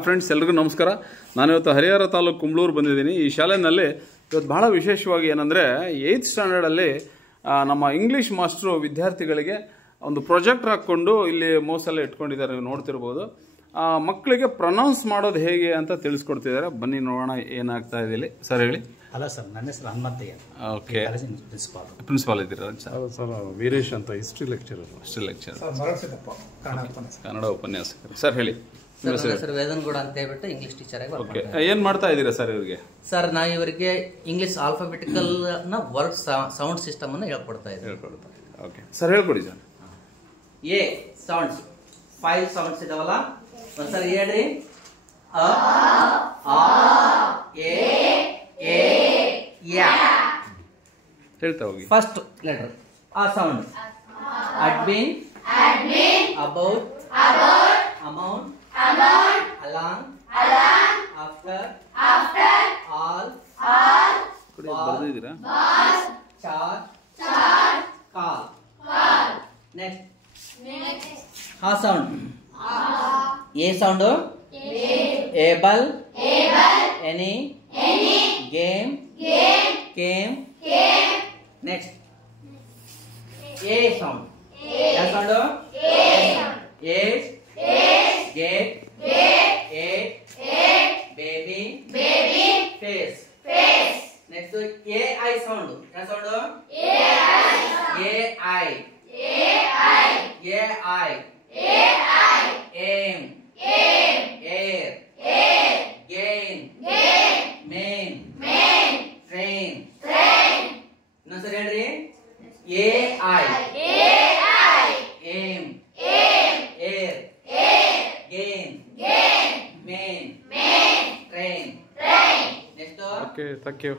Friends ಎಲ್ರಿಗೂ ನಮಸ್ಕಾರ. ನಾನಿವತ್ತು ಹರಿಹರ ತಾಲೂಕು ಕುಂಬ್ಳೂರು ಬಂದಿದ್ದೀನಿ. ಈ ಶಾಲೆಯಲ್ಲಿ ಇವತ್ತು ಬಹಳ ವಿಶೇಷವಾಗಿ ಏನಂದರೆ 8th ಸ್ಟ್ಯಾಂಡರ್ಡಲ್ಲಿ ನಮ್ಮ ಇಂಗ್ಲೀಷ್ ಮಾಸ್ಟ್ರು ವಿದ್ಯಾರ್ಥಿಗಳಿಗೆ ಒಂದು ಪ್ರಾಜೆಕ್ಟ್ ಹಾಕ್ಕೊಂಡು ಇಲ್ಲಿ ಮೌಸೆಲ್ಲ ಇಟ್ಕೊಂಡಿದ್ದಾರೆ, ನೀವು ನೋಡ್ತಿರ್ಬೋದು. ಮಕ್ಕಳಿಗೆ ಪ್ರೊನೌನ್ಸ್ ಮಾಡೋದು ಹೇಗೆ ಅಂತ ತಿಳಿಸ್ಕೊಡ್ತಿದ್ದಾರೆ. ಬನ್ನಿ ನೋಡೋಣ ಏನಾಗ್ತಾ ಇದೆ ಇಲ್ಲಿ. ಸರ್ ಹೇಳಿ. ಅಲ್ಲ ಸರ್, ನನ್ನ ಹೆಸರು ಹನುಮಂತಯ್ಯ. ಓಕೆ, ಪ್ರಿನ್ಸಿಪಾಲ್ ಇದ್ದೀರಾ ಸರ್? ವೀರೇಶ್ ಅಂತ ಹಿಸ್ಟ್ರಿ ಲೆಕ್ಚರರ್. ಕನ್ನಡ ಉಪನ್ಯಾಸಕರು. ಸರ್ ಹೇಳಿ. ಸರ್ ವೇದನ್ಗೌಡ ಅಂತ ಹೇಳ್ಬಿಟ್ಟು ಇಂಗ್ಲಿಷ್ ಟೀಚರ್ ಆಗಿ ವರ್ಕ್ ಮಾಡ್ತಾ ಏನ್ ಮಾಡ್ತಾ ಇದ್ದೀರಾ ಸರ್ ಇವರಿಗೆ? ಸರ್ ನಾ ಇವರಿಗೆ ಇಂಗ್ಲಿಷ್ ಆಲ್ಫಾಬೆಟಿಕಲ್ ನ ವರ್ಡ್ ಸೌಂಡ್ ಸಿಸ್ಟಮ್ ಅನ್ನು ಹೇಳ್ಕೊಡ್ತಾ ಇದ್ದೀನಿ. ಓಕೆ ಸರ್, ಹೇಳ್ಕೊಡಿ ಸರ್. ಎ ಸೌಂಡ್ಸ್ 5 ಸೌಂಡ್ಸ್ ಇದಾವಲ್ಲ, ಒಂದ್ಸರಿ ಹೇಳ್ರಿ. ಅ ಆ ಎ ಎ ಯಾ. ಹೇಳ್ತಾ ಹೋಗಿ. ಫಸ್ಟ್ ಲೆಟರ್ ಆ sound. Admin about amount along after all ಬರ್ದಿದ್ದೀರಾ? charge call. Next ha sound. A sound. able any game came. Next A sound. A sound. Age get eight baby face. Next AI sound. What sound? AI aim air gain main train. No sir, ಹೇಳ್ರಿ. AI aim air gain main train. Next. Okay, thank you.